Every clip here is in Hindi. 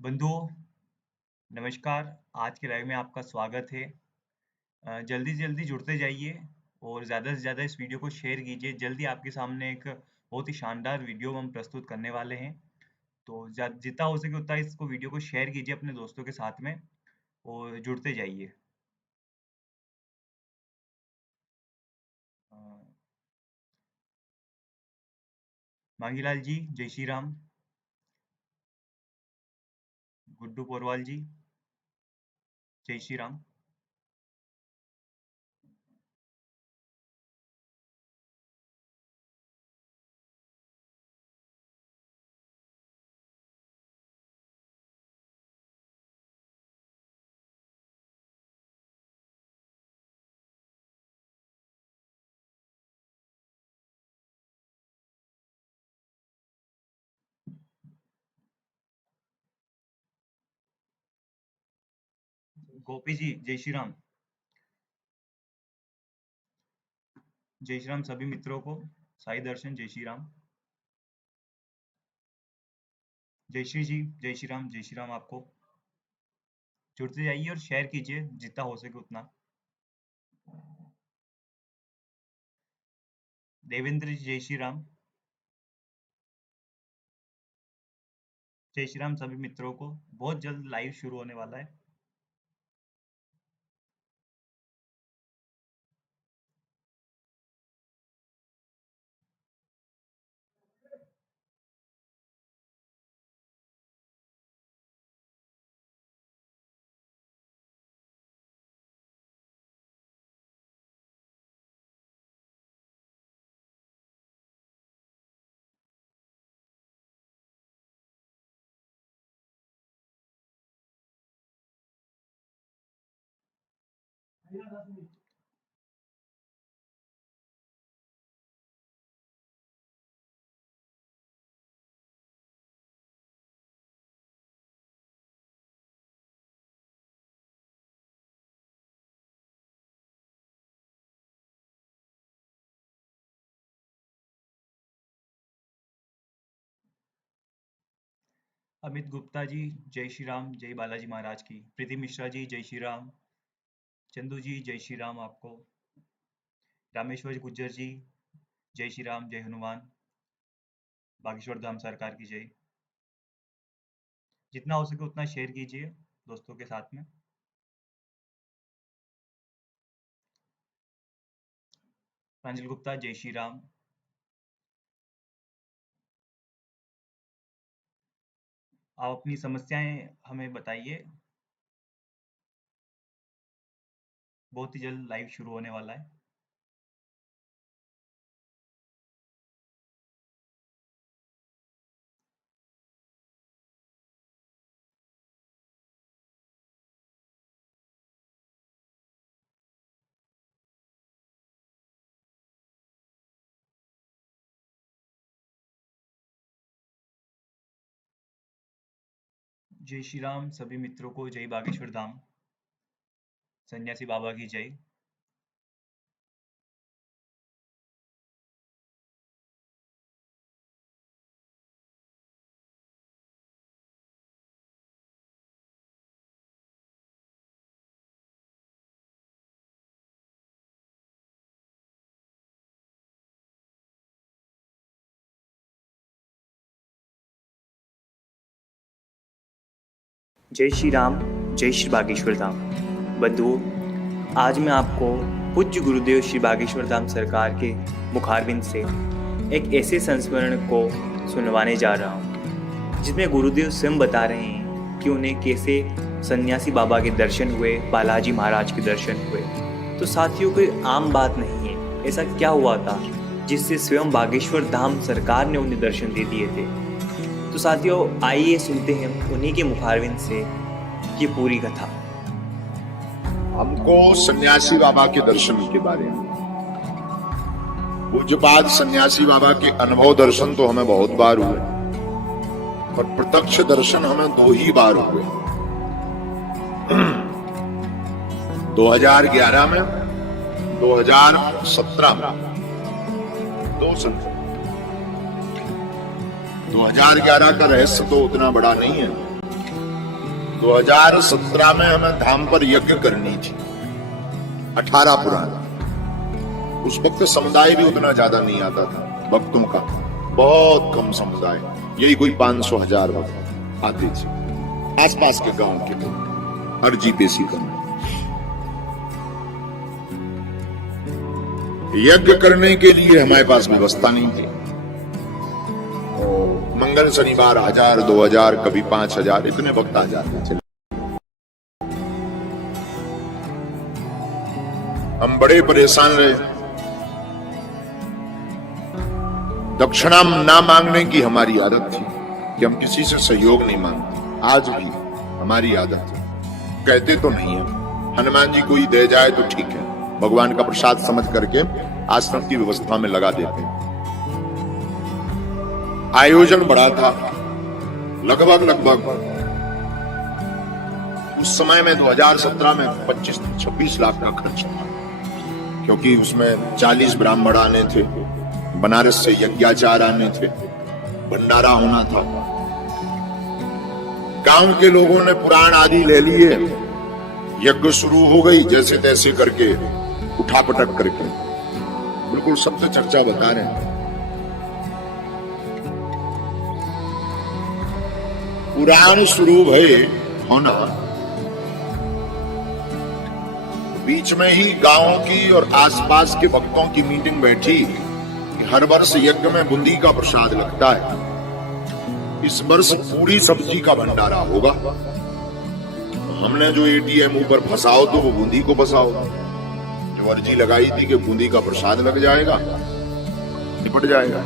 बंधुओं, नमस्कार। आज के लाइव में आपका स्वागत है। जल्दी जल्दी जुड़ते जाइए और ज़्यादा से ज़्यादा इस वीडियो को शेयर कीजिए। जल्दी आपके सामने एक बहुत ही शानदार वीडियो हम प्रस्तुत करने वाले हैं। तो जितना हो सके उतना इसको वीडियो को शेयर कीजिए अपने दोस्तों के साथ में और जुड़ते जाइए। अ, मांगीलाल जी, जय श्री राम। गुड्डू पोरवाल जी, जय श्री राम। गोपी जी, जय श्री राम। जय श्री राम सभी मित्रों को। साई दर्शन, जय श्री राम। जय श्री जी, जय श्री राम, जय श्री राम आपको। जुड़ते जाइए और शेयर कीजिए जितना हो सके उतना। देवेंद्र जी, जय श्री राम। जय श्री राम सभी मित्रों को। बहुत जल्द लाइव शुरू होने वाला है। अमित गुप्ता जी, जय श्री राम, जय बालाजी महाराज की। प्रीति मिश्रा जी, जय श्री राम। चंदू जी, जय श्री राम आपको। रामेश्वर गुज्जर जी, जय श्री राम, जय हनुमान। बागेश्वर धाम सरकार की जय। जितना हो सके उतना शेयर कीजिए दोस्तों के साथ में। प्रांजल गुप्ता, जय श्री राम। आप अपनी समस्याएं हमें बताइए। बहुत ही जल्द लाइव शुरू होने वाला है। जय श्री राम सभी मित्रों को। जय बागेश्वर धाम, सन्यासी बाबा की जय। जय श्री राम, जय श्री बागेश्वर धाम। बंधुओं, आज मैं आपको पूज्य गुरुदेव श्री बागेश्वर धाम सरकार के मुखारबिंद से एक ऐसे संस्मरण को सुनवाने जा रहा हूँ जिसमें गुरुदेव स्वयं बता रहे हैं कि उन्हें कैसे सन्यासी बाबा के दर्शन हुए, बालाजी महाराज के दर्शन हुए। तो साथियों, कोई आम बात नहीं है। ऐसा क्या हुआ था जिससे स्वयं बागेश्वर धाम सरकार ने उन्हें दर्शन दे दिए थे। तो साथियों, आइए सुनते हैं उन्हीं के मुखारबिंद से ये पूरी कथा। हमको सन्यासी बाबा के दर्शन के बारे में, पूज्यपाद सन्यासी बाबा के अनुभव दर्शन तो हमें बहुत बार हुए, पर प्रत्यक्ष दर्शन हमें 2 ही बार हुए। 2011 में, 2017 में, 2 साल। 2011 का रहस्य तो उतना बड़ा नहीं है। 2017 में हमें धाम पर यज्ञ करनी थी, 18 पुराण। उस वक्त समुदाय भी उतना ज्यादा नहीं आता था, भक्तों का बहुत कम समुदाय, यही कोई 500-1000 भक्त आते थे, आसपास के गांव के लोग अर्जी पेशी करने। यज्ञ करने के लिए हमारे पास व्यवस्था नहीं थी। मंगल शनिवार 1000-2000 कभी 5000 इतने वक्त आ जाते थे। हम बड़े परेशान रहे। दक्षिणा ना मांगने की हमारी आदत थी कि हम किसी से सहयोग नहीं मांगते, आज भी हमारी आदत है। कहते तो नहीं है, हनुमान जी कोई दे जाए तो ठीक है, भगवान का प्रसाद समझ करके आश्रम की व्यवस्था में लगा देते हैं। आयोजन बड़ा था, लगभग उस समय में 2017 में 25-26 लाख का खर्च था, क्योंकि उसमें 40 ब्राह्मण आने थे, बनारस से यज्ञाचार आने थे, भंडारा होना था। गांव के लोगों ने पुराण आदि ले लिए, यज्ञ शुरू हो गई जैसे तैसे करके, उठापटक करके, बिल्कुल सत्य चर्चा बता रहे हैं। पुराण शुरू भय होना, बीच में ही गांव की और आसपास के भक्तों की मीटिंग बैठी कि हर वर्ष यज्ञ में बूंदी का प्रसाद लगता है, इस वर्ष पूरी सब्जी का भंडारा होगा। हमने जो एटीएम ऊपर फंसाओ तो वो बूंदी को फंसाओ, जो अर्जी लगाई थी कि बूंदी का प्रसाद लग जाएगा, निपट जाएगा।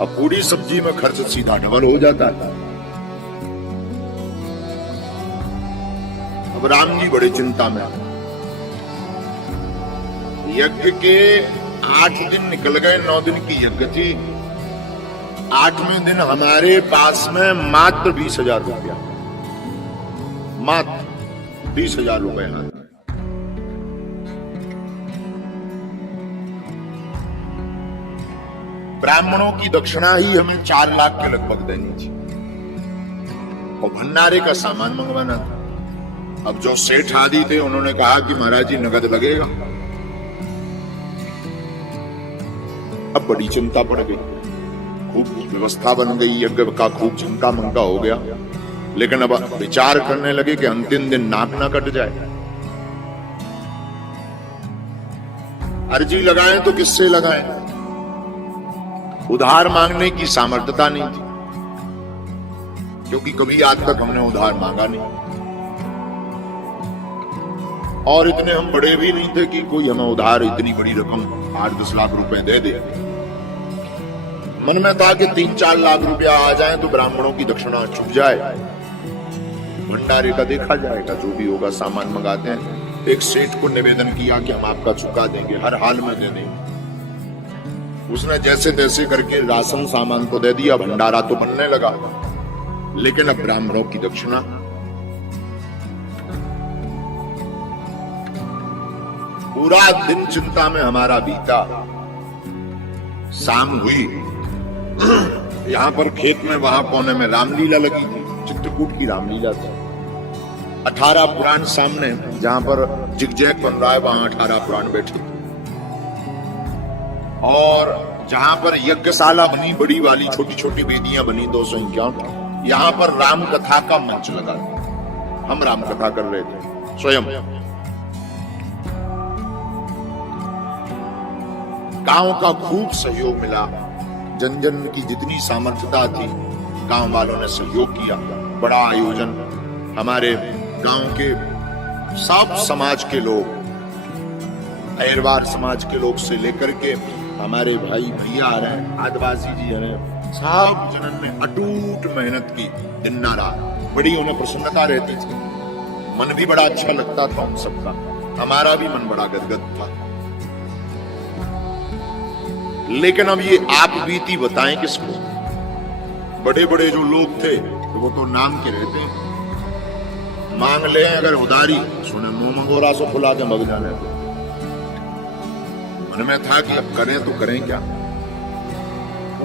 अब पूरी सब्जी में खर्च सीधा डबल हो जाता है। अब राम जी बड़े चिंता में। यज्ञ के 8 दिन निकल गए, 9 दिन की यज्ञ थी। 8वें दिन हमारे पास में मात्र 20,000 रुपया, मात्र 20,000 रुपए हाथ में। ब्राह्मणों की दक्षिणा ही हमें 4 लाख के लगभग देनी थी और भंडारे का सामान मंगवाना था। अब जो सेठ आदि थे उन्होंने कहा कि महाराज जी नगद लगेगा। अब बड़ी चिंता पड़ गई, खूब व्यवस्था बन गई, यज्ञ का खूब झमका मंका हो गया, लेकिन अब विचार करने लगे कि अंतिम दिन नाक ना कट जाए। अर्जी लगाएं तो किससे लगाएं? उधार मांगने की सामर्थ्यता नहीं थी, क्योंकि कभी आज तक हमने उधार मांगा नहीं, और इतने हम बड़े भी नहीं थे कि कोई हमें उधार इतनी बड़ी रकम 8-10 लाख रुपए दे दे। मन में था कि 3-4 लाख रुपया आ जाए तो ब्राह्मणों की दक्षिणा छुप जाए, भंडारे का देखा जाएगा, जो भी होगा सामान मंगाते हैं। एक सेठ को निवेदन किया कि हम आपका चुका देंगे, हर हाल में दे देंगे। उसने जैसे तैसे करके राशन सामान तो दे दिया, भंडारा तो बनने लगा, लेकिन अब ब्राह्मणों की दक्षिणा। पूरा दिन चिंता में हमारा बीता। शाम हुई, यहां पर खेत में वहां कोने में रामलीला लगी थी, चित्रकूट की रामलीला थी। 18 पुराण सामने, जहां पर जिगजैग बन रहा है वहां 18 पुराण बैठे थे, और जहां पर यज्ञशाला बनी बड़ी वाली, छोटी छोटी वेदियां बनी 251, यहां पर राम कथा का मंच लगा। हम राम कथा कर रहे थे स्वयं। गांव का खूब सहयोग मिला, जन जन की जितनी सामर्थ्यता थी गांव वालों ने सहयोग किया। बड़ा आयोजन, हमारे गांव के सब समाज के लोग, अहिरवार समाज के लोग से लेकर के हमारे भाई भैया आ रहे हैं, आदिवासी जी आ रहे हैं, सब जनन ने अटूट मेहनत की दिन ना रात। बड़ी उन्हें प्रसन्नता रहती थी, मन भी बड़ा अच्छा लगता था उन सबका, हमारा भी मन बड़ा गदगद था। लेकिन अब ये आप बीती बताएं किसको? बड़े बड़े जो लोग थे तो वो तो नाम के रहते, मांग ले अगर उधारी, सुने मुंह मंगोरा सो फुला के मग जाने। मन में था कि अब करें तो करें क्या।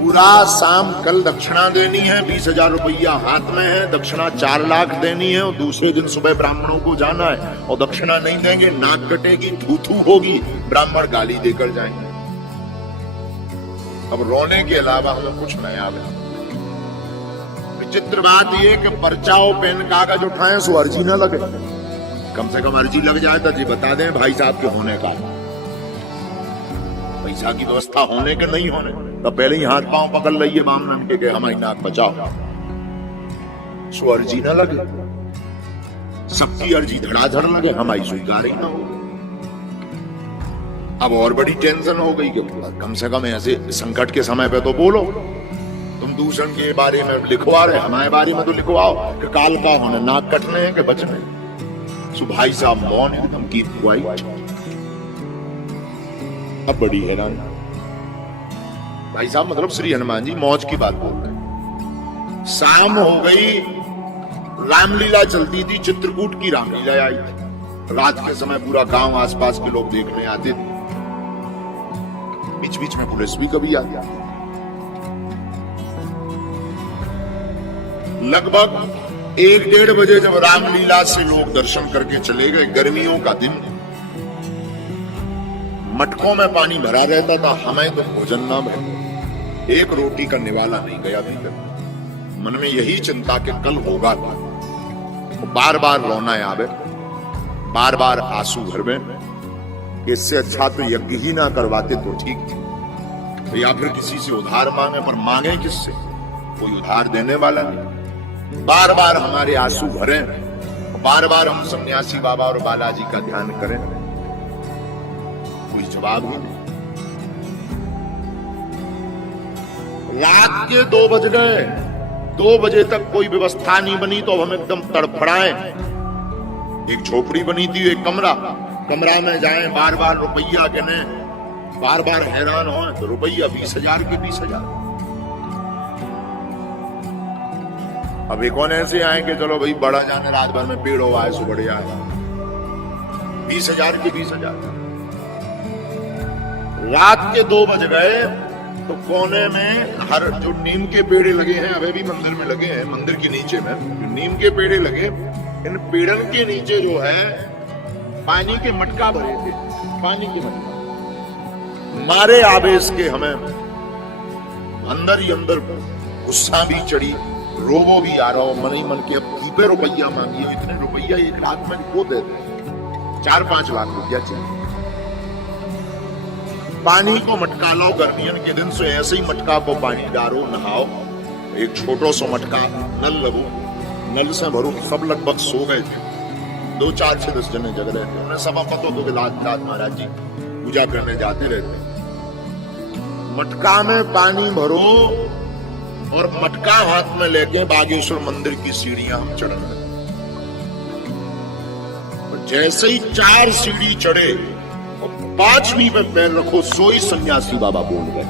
पूरा शाम कल दक्षिणा देनी है, 20,000 रुपया हाथ में है, दक्षिणा 4 लाख देनी है और दूसरे दिन सुबह ब्राह्मणों को जाना है और दक्षिणा नहीं देंगे नाक कटेगी, थू होगी, ब्राह्मण गाली देकर जाएंगे। अब रोने के अलावा हमें कुछ नहीं आवे। विचित्र बात यह कि पर्चा और पेन कागज उठाएं सो अर्जी न लगे, कम से कम अर्जी लग जाए तो जी बता दें भाई साहब के होने का, पैसा की व्यवस्था होने के नहीं होने, तो पहले ही हाथ पांव पकड़ लिये बामन के हमारी नाक बचाओ, सो अर्जी न लगे, सबकी अर्जी धड़ाधड़ लगे, हमारी स्वीकार ही ना हो। अब और बड़ी टेंशन हो गई कि कम से कम ऐसे संकट के समय पे तो बोलो, तुम दूसरे के बारे में लिखवा रहे, हमारे बारे में तो लिखवाओ कि काल का होने, नाक कटने हैं कि बचने। सो भाई साहब मौन एकदम की क्वाइट। अब बड़ी हैरान भाई साहब, मतलब श्री हनुमान जी मौज की बात बोल रहे हैं। शाम हो गई, रामलीला चलती थी, चित्रकूट की रामलीला आई थी। रात के समय पूरा गांव आसपास के लोग देखने आते थे, बीच बीच में पुलिस भी कभी आ गया। लगभग 1-1:30 बजे जब रामलीला से लोग दर्शन करके चले गए, गर्मियों का दिन, मटकों में पानी भरा रहता था, हमें तो भोजन ना मिले, एक रोटी का निवाला नहीं गया भीतर। मन में यही चिंता कि कल होगा, बार बार रोना आवे, बार बार आंसू घर में, इससे अच्छा तो यज्ञ ही ना करवाते तो ठीक थी, या फिर किसी से उधार मांगे, पर मांगे किससे, कोई उधार देने वाला नहीं। बार बार हमारे आंसू भरे, बार बार हम सन्यासी बाबा और बालाजी का ध्यान करें, कोई जवाब ही नहीं। रात के 2 बज गए, 2 बजे तक कोई व्यवस्था नहीं बनी, तो हम एकदम तड़फड़ाए। एक झोपड़ी बनी थी, एक कमरा में जाएं, बार बार रुपया गिने, बार बार हैरान हो, तो रुपया 20,000 के 20,000। अब एक कौन ऐसे आए कि चलो भाई बड़ा जाने रात भर में पेड़ हो आए सो बढ़िया है, 20,000 के 20,000। रात के 2 बज गए तो कोने में हर जो नीम के पेड़े लगे हैं, अभी भी मंदिर में लगे हैं, मंदिर के नीचे में जो नीम के पेड़े लगे, इन पेड़न के नीचे जो है पानी के मटका भरे थे, पानी के मटका। मारे आवेश के हमें अंदर ही अंदर गुस्सा भी चढ़ी, रोबो भी आ रहा हो, मन ही मन के अब कीपे रुपया मांगिए, इतने रुपया 1 लाख में को देते, 4-5 लाख रुपया चाहिए। पानी को मटका लो, गर्मियन के दिन से ऐसे ही मटका को पानी डालो, नहाओ। एक छोटो सो मटका नल लगो, नल से भरो, सब लगभग सो गए थे, 2, 4 से 10 जने जग रहे थे। उन्हें सब पता तो लात महाराज जी पूजा करने जाते रहते। मटका में पानी भरो और मटका हाथ में लेके बागेश्वर मंदिर की सीढ़ियां हम चढ़ रहे। जैसे ही 4 सीढ़ी चढ़े और 5वीं में पैर रखो, सोई सन्यासी बाबा बोल गए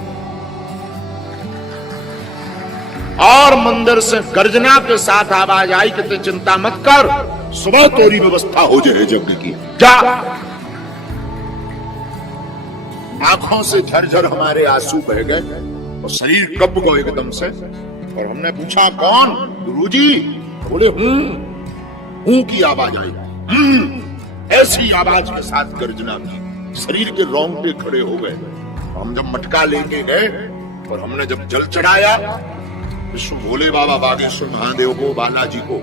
और मंदिर से गर्जना के साथ आवाज आई कि चिंता मत कर, सुबह तोरी व्यवस्था हो जाए यज्ञ की, जा। आंखों से झरझर हमारे आंसू बह गए और शरीर कब गए एकदम से। और हमने पूछा कौन? गुरुजी। बोले हूं की आवाज आई, ऐसी आवाज के साथ गर्जना की, शरीर के रोंगटे खड़े हो गए। हम जब मटका लेके गए और हमने जब जल चढ़ाया विष्णु भोले बाबा बागेश्वर महादेव को, बालाजी को,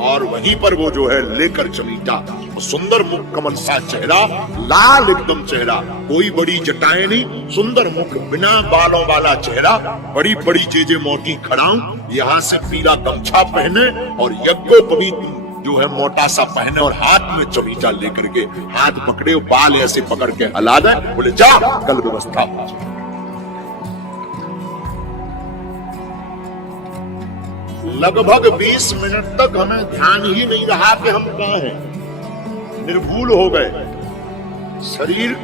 और वहीं पर वो जो है लेकर चमीटा, सुंदर मुख, कमल सा चेहरा, लाल एकदम चेहरा, कोई बड़ी जटाएं नहीं, सुंदर मुख, बिना बालों वाला चेहरा, बड़ी बड़ी चीजें मोटी खड़ाऊं, यहाँ से पीला गमछा पहने और यज्ञोपवीत जो है मोटा सा पहने और हाथ में चमीटा लेकर के, हाथ पकड़े, बाल ऐसे पकड़ के हला दे, बोले जा कल व्यवस्था हो जाए। लगभग 20 मिनट तक हमें ध्यान ही नहीं रहा कि हम कहां हैं, निर्भूल हो गए, शरीर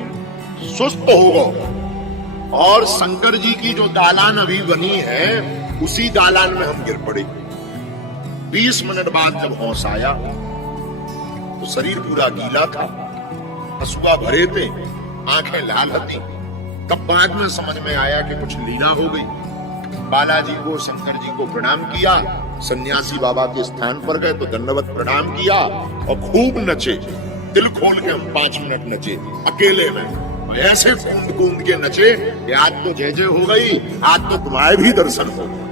सुस्त हो गया। और शंकर जी की जो दालान अभी बनी है उसी दालान में हम गिर पड़े। 20 मिनट बाद जब होश आया तो शरीर पूरा गीला था, हंसुआ भरे थे, आंखें लाल थी। तब बाद में समझ में आया कि कुछ लीला हो गई। बालाजी को, शंकर जी को प्रणाम किया, सन्यासी बाबा के स्थान पर गए तो दंडवत प्रणाम किया और खूब नचे। दिल खोल के हम 5 मिनट नचे अकेले में, और ऐसे कूद कूद के नचे कि आज तो जय जय हो गई, आज तो तुम्हारे भी दर्शन हो गए।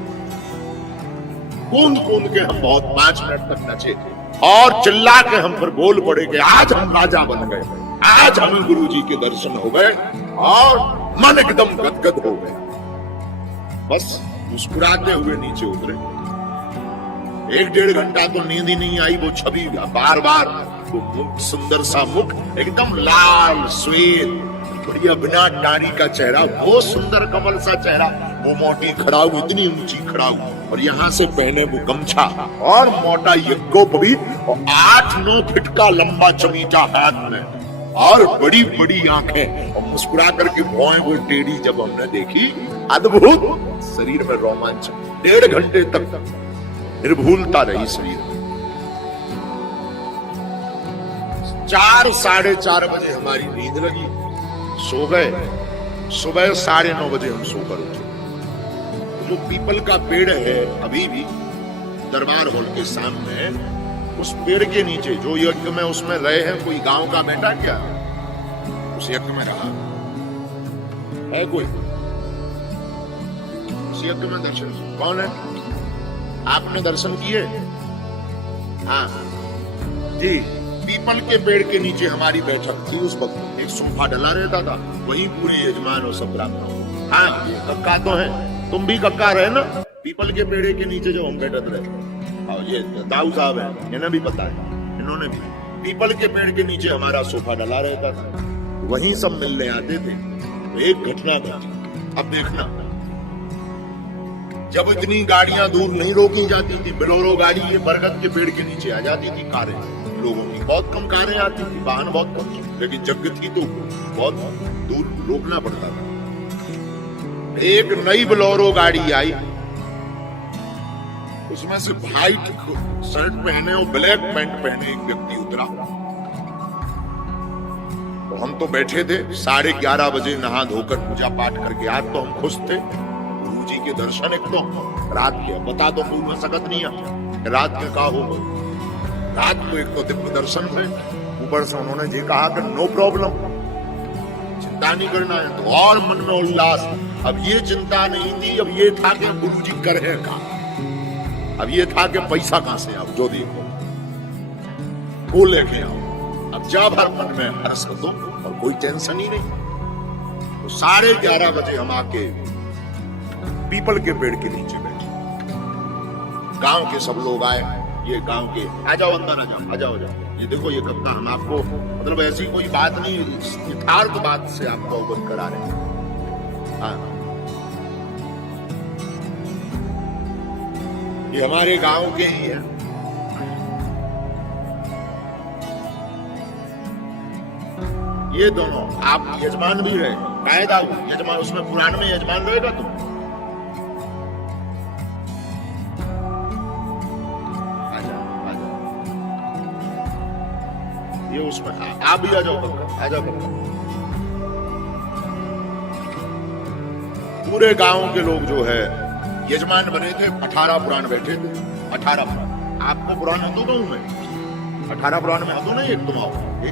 कूद कूद के हम बहुत 5 मिनट तक नचे और चिल्ला के हम पर बोल पड़े कि आज हम राजा बन गए, आज हमें गुरु जी के दर्शन हो गए और मन एकदम गदगद हो गए। बस मुस्कुराते हुए नीचे उतरे। 1-1.5 घंटा तो नींद ही नहीं आई। वो छवि बार बार, वो मुख, सुंदर सा मुख, एकदम लाल श्वेत, बढ़िया बिना दाढ़ी का चेहरा, वो सुंदर कमल सा चेहरा, वो मोटी खड़ाऊ, इतनी ऊंची खड़ाऊ, और यहाँ से पहने वो गमछा और मोटा यज्ञोपवीत और 8-9 फीट का लंबा चमीटा हाथ में और बड़ी बड़ी आंखें और मुस्कुरा करके भौएं वो टेढ़ी जब हमने देखी, अद्भुत, शरीर में रोमांच। 1.5 घंटे तक निर्भूलता रही शरीर में। 4, 4:30 बजे हमारी नींद लगी, सो गए। सुबह 9:30 बजे हम सोकर उठे। जो पीपल का पेड़ है अभी भी दरबार हॉल के सामने, उस पेड़ के नीचे जो यज्ञ में उसमें रहे हैं, कोई गांव का बेटा क्या उस यज्ञ में रहा है? कोई उस यज्ञ में दर्शन कौन है? आपने दर्शन किए? हाँ जी। पीपल के पेड़ के नीचे हमारी बैठक थी। उस वक्त एक सोफा डला रहता था, वही पूरे यजमान और सब ब्राह्मण। हाँ, कक्का तो है, तुम भी कक्का रहे ना पीपल के पेड़ के नीचे जब हम बैठक रहे। और ये दाऊ साहब है, इन्हें भी पता है, इन्होंने भी पीपल के पेड़ के नीचे हमारा सोफा डला रहता था, वहीं सब मिलने आते थे। तो एक घटना घटी। अब देखना, जब इतनी गाड़ियां दूर नहीं रोकी जाती थी, बोलेरो गाड़ी ये बरगद के पेड़ के नीचे आ जाती थी। कारें लोगों की बहुत कम कारें आती थी, वाहन बहुत कम थी, लेकिन जब थी तो बहुत दूर रोकना पड़ता था। एक नई बोलेरो गाड़ी आई, उसमें से व्हाइट शर्ट पहने और ब्लैक पैंट पहने एक व्यक्ति उतरा। तो हम तो बैठे थे, 11:30 बजे नहा धोकर पूजा पाठ करके। आज तो हम खुश थे, गुरु जी के दर्शन। एक तो रात के बता दो, कोई में सकत नहीं है रात के का हो। रात को एक तो दिव्य दर्शन थे, ऊपर से उन्होंने जी कहा कि नो प्रॉब्लम, चिंता नहीं करना है। तो और मन में उल्लास। अब ये चिंता नहीं थी, अब ये था कि गुरु जी कर है का, अब ये था कि पैसा कहां से आओ, जो देखो वो लेके आओ। अब जब हर मन में हर्ष दो और कोई टेंशन ही नहीं। तो 11:30 बजे हम आके पीपल के पेड़ के नीचे बैठे। गांव के सब लोग आए, ये गांव के, आ जाओ अंदर, आ जाओ। ये देखो ये कक्का, हम आपको मतलब ऐसी कोई बात नहीं, यथार्थ बात से आपको अवगत करा रहे हैं। हाँ, ये हमारे गांव के ही है। ये दोनों आप यजमान भी रहे, कायदा यजमान, उसमें पुराण में यजमान रहेगा तुम। ये उसमें आप भी आ जाओ, आ जाओ। पूरे गांव के लोग जो है यजमान बने थे। 18 पुराण बैठे थे, 18 पुराण। आपको पुराण हतो दो में 18 पुराण में हतो नहीं, एक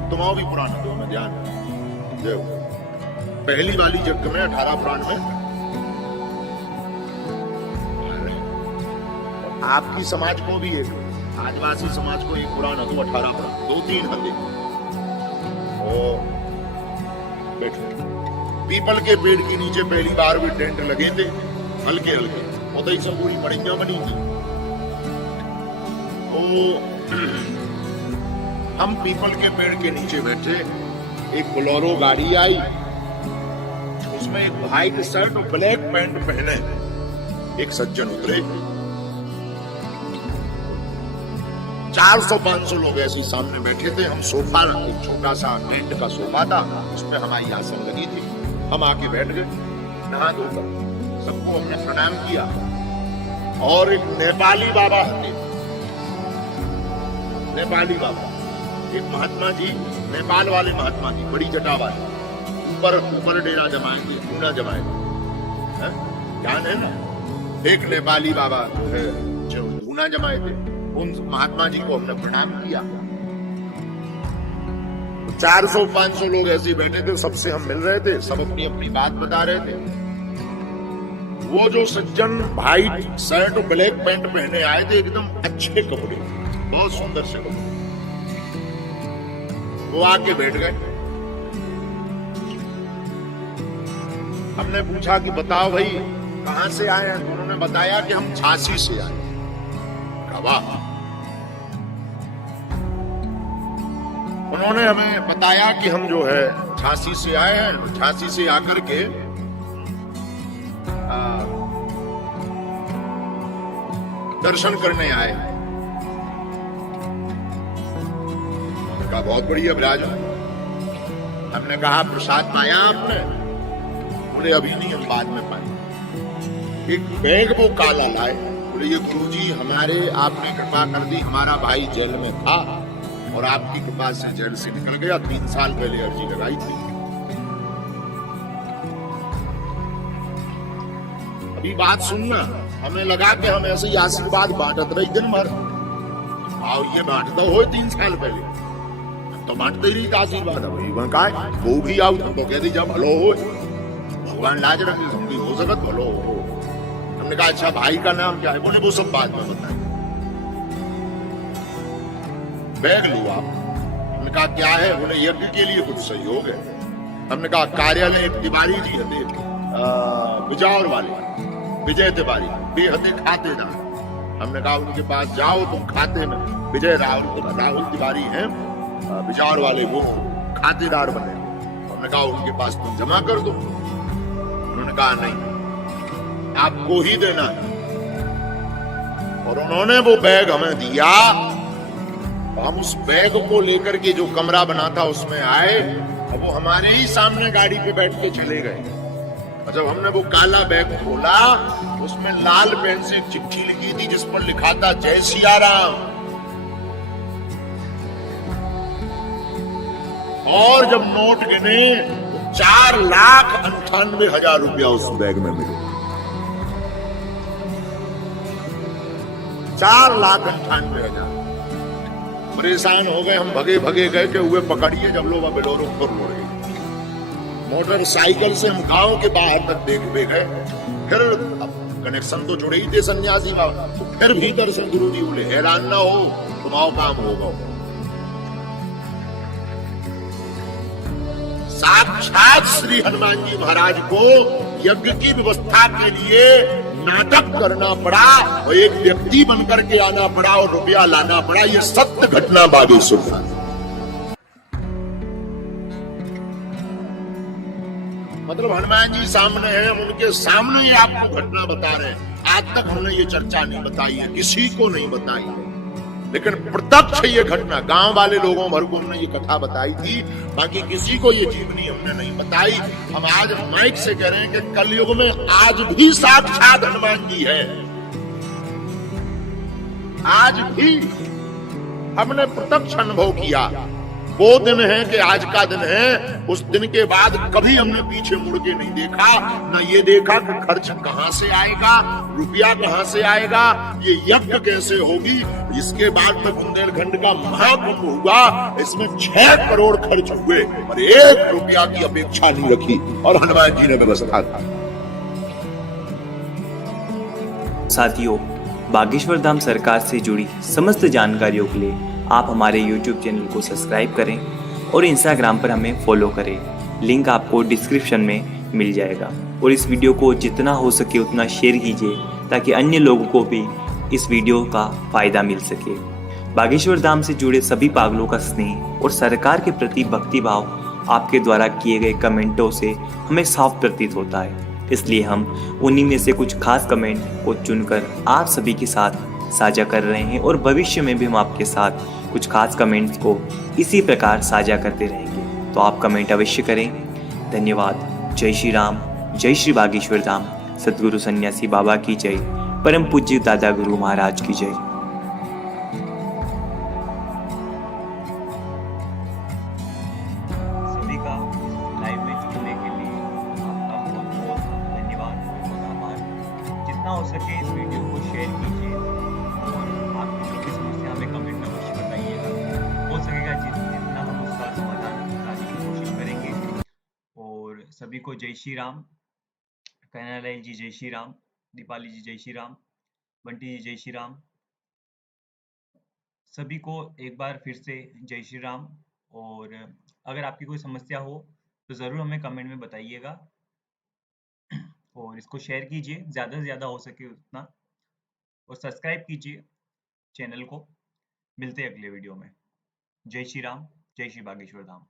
तुमाओ भी पुराण हतो में, ध्यान जो पहली वाली यज्ञ में 18 पुराण में। आपकी समाज को भी एक, आदिवासी समाज को एक पुराण हतो 18 पुराण, 2-3 हते। बैठे पीपल के पेड़ के नीचे पहली बार भी टेंट लगे थे, हल्के हल्के, उदय सब पूरी पड़ियां बनी थी। तो हम पीपल के पेड़ के नीचे बैठे, एक बोलेरो गाड़ी आई, उसमें एक व्हाइट शर्ट और ब्लैक पैंट पहने एक सज्जन उतरे। 400-500 लोग ऐसे सामने बैठे थे। हम सोफा, एक छोटा सा टेंट का सोफा था, उसमें हमारी आसन लगी थी। हम आके बैठ गए, नहा धोकर सबको हमने प्रणाम किया। और एक नेपाली बाबा थे, नेपाली बाबा, एक महात्मा जी, नेपाल वाले महात्मा जी, बड़ी जटा वाले, ऊपर डेरा जमाएंगे, पूना जमाएंगे, ध्यान है ना। एक नेपाली बाबा है जो धूना जमाए थे, उन महात्मा जी को हमने प्रणाम किया। 400-500 लोग ऐसे ही बैठे थे, सबसे हम मिल रहे थे, सब अपनी अपनी बात बता रहे थे। वो जो सज्जन व्हाइट शर्ट और ब्लैक पैंट पहने आए थे, एकदम अच्छे कपड़े, बहुत सुंदर से कपड़े, वो आके बैठ गए। हमने पूछा कि बताओ भाई कहां से आए हैं? उन्होंने बताया कि हम झांसी से आए। वाह! उन्होंने हमें बताया कि हम जो है झांसी से आए हैं, झांसी से आकर के दर्शन करने आए। कहा बहुत बढ़िया विराज। हमने कहा प्रसाद पाया आपने? बोले अभी नहीं, हम बाद में पाए। एक बैग वो काला लाए, बोले ये गुरुजी हमारे, आपने कृपा कर दी, हमारा भाई जेल में था और आपकी कृपा से जेल से निकल गया, 3 साल पहले अर्जी लगाई थी। अभी बात सुनना, हमें लगा कि हम ऐसे ही आशीर्वाद बांटत रही दिन भर। आओ ये बांटता हो 3 साल पहले, तो बांटते ही नहीं था आशीर्वाद। अभी कहा वो भी आओ तो कह दी जब भलो हो, भगवान लाज रखे, हम भी हो सकत भलो हो। हमने कहा अच्छा भाई का नाम क्या है? बोले वो सब बाद में बताए। बैग लो आप। हमने कहा क्या है? बोले यज्ञ के लिए कुछ सहयोग है। हमने कहा कार्यालय एक तिवारी जी है, बिजौर वाले विजय तिवारी, बेहद खातेदार। हमने कहा उनके पास जाओ, तुम खाते में विजय राहुल तिवारी हैं, बिजौर वाले, वो खातेदार बने। हमने कहा उनके पास तुम जमा कर दो। उन्होंने कहा नहीं, आपको ही देना है। और उन्होंने वो बैग हमें दिया। हम उस बैग को लेकर के जो कमरा बना था उसमें आए, और वो हमारे ही सामने गाड़ी पे बैठ के चले गए। और जब हमने वो काला बैग खोला, उसमें लाल पेन से एक चिट्ठी लिखी थी जिस पर लिखा था जय सिया राम। और जब नोट गिने, 4,98,000 रुपया उस बैग में मिले। 4,98,000। परेशान हो गए हम, भगे भगे गए कि हुए पकड़िए, जब लोग बेलोरो पर हो रहे। मोटरसाइकिल से हम गांव के बाहर तक देखते गए। फिर कनेक्शन तो जुड़े ही थे सन्यासी बाबा, तो फिर भीतर से गुरुजी बोले हैरान ना हो, तुम्हारा काम होगा। साक्षात श्री हनुमान जी महाराज को यज्ञ की व्यवस्था के लिए नाटक करना पड़ा और एक व्यक्ति बनकर के आना पड़ा और रुपया लाना पड़ा। ये सत्य घटना बागेश्वर था। मतलब हनुमान जी सामने हैं, हम उनके सामने ही आपको घटना बता रहे हैं। आज तक हमने ये चर्चा नहीं बताई है, किसी को नहीं बताई है, लेकिन प्रत्यक्ष ये घटना गांव वाले लोगों भर को हमने ये कथा बताई थी, बाकी किसी को ये जीवनी हमने नहीं बताई। हम आज माइक से कह रहे हैं कि कलयुग में आज भी साक्षात हनुमान जी है। आज भी हमने प्रत्यक्ष अनुभव किया। वो दिन है कि आज का दिन है। उस दिन के बाद कभी हमने पीछे मुड़ के नहीं देखा, न ये देखा कि खर्च कहां से आएगा, रुपया कहां से आएगा, ये यज्ञ कैसे होगी। इसके बाद तो बुंदेलखंड का महाकुंभ हुआ, इसमें 6 करोड़ खर्च हुए और 1 रुपया की अपेक्षा नहीं रखी और हनुमान जी ने व्यवस्था की। साथियों, बागेश्वर धाम सरकार से जुड़ी समस्त जानकारियों के लिए आप हमारे YouTube चैनल को सब्सक्राइब करें और Instagram पर हमें फॉलो करें। लिंक आपको डिस्क्रिप्शन में मिल जाएगा। और इस वीडियो को जितना हो सके उतना शेयर कीजिए ताकि अन्य लोगों को भी इस वीडियो का फ़ायदा मिल सके। बागेश्वर धाम से जुड़े सभी पागलों का स्नेह और सरकार के प्रति भक्तिभाव आपके द्वारा किए गए कमेंटों से हमें साफ प्रतीत होता है। इसलिए हम उन्हीं में से कुछ खास कमेंट को चुनकर आप सभी के साथ साझा कर रहे हैं और भविष्य में भी हम आपके साथ कुछ खास कमेंट्स को इसी प्रकार साझा करते रहेंगे। तो आप कमेंट अवश्य करें। धन्यवाद। जय श्री राम, जय श्री बागेश्वर धाम। सद्गुरु सन्यासी बाबा की जय। परम पूज्य दादा गुरु महाराज की जय। सभी का लाइव में जुड़ने के लिए आपका बहुत बहुत धन्यवाद, बहुत आभार। जितना हो सके सभी को जय श्री राम। कन्हैयालाल जी जय श्री राम। दीपाली जी जय श्री राम। बंटी जी जय श्री राम। सभी को एक बार फिर से जय श्री राम। और अगर आपकी कोई समस्या हो तो ज़रूर हमें कमेंट में बताइएगा और इसको शेयर कीजिए ज़्यादा से ज़्यादा हो सके उतना, और सब्सक्राइब कीजिए चैनल को। मिलते हैं अगले वीडियो में। जय श्री राम, जय श्री बागेश्वर धाम।